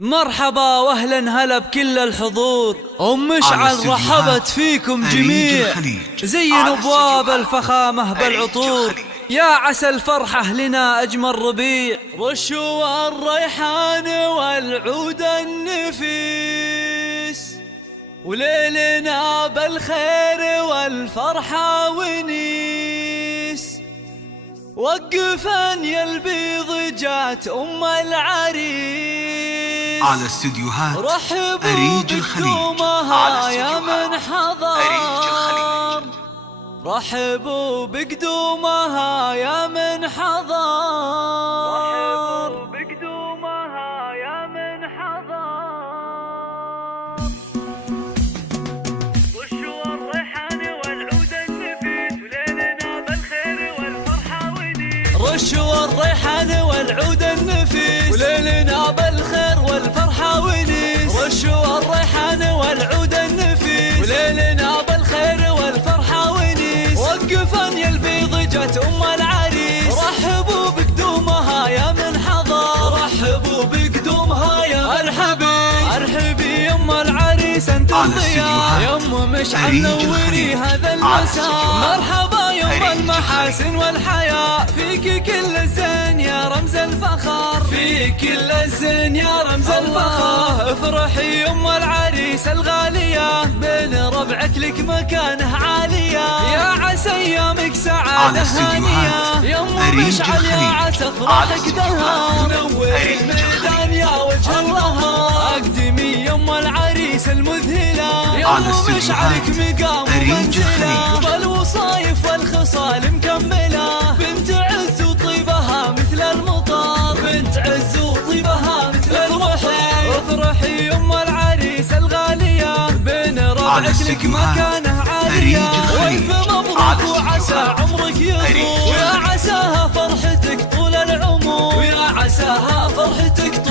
مرحبا واهلا هلا بكل الحضور. مشعل رحبت فيكم جميع، زينوا ابواب الفخامه بالعطور. يا عسى الفرحه لنا اجمل ربيع، رشوا الريحان والعود النفيس، وليلنا بالخير والفرحه ونيس. وقفن يا البيض جات ام العريس، على استديوهات أريج الخليج. يا من حضر، رحبوا بقدومها يا من حضر، رحبوا بقدومها يا من حضر. رشوا الريحان والعود النفيس، وليلنا بالخير والفرحة ونيس. رشوا الريحان والعود النفيس، وليلنا بالخير والفرحة ونيس. رشوا الريحان والعود النفيس، وليلنا بالخير والفرحة ونيس. وقفن يا البيض جت ام العريس، رحبوا بقدومها يا من حضر، رحبوا بقدومها يا مرحبي. ارحبي يا ام العريس انت الضياء، يا ام مشعل نوري هذا المساء. مرحبا يا ام المحاسن والحياة، فيك كل الزين يا رمز الفخر، فيك كل الزين يا رمز الفخر. افرحي يا ام العريس الغالية، بين ربعك لك مكانه عالية. يا عسى ايامك سعادة هانية، يا ام مشعل يا عسى فرحك دهر. نور الميدان يا وجه الله، اقدمي يا ام العريس المذهلة، يا ام مشعلك مقام ومنزلة. بالوصايف والخصال مكملة، بنت عز وطيبها مثل المطر، بنت عز وطيبها مثل المطر. افرحي يا ام العريس الغالية، بين ربعك لك مكانه عالية. والف مبروك وعسى عمرك يطول، ويا عساها فرحتك طول العمر، ويا عساها فرحتك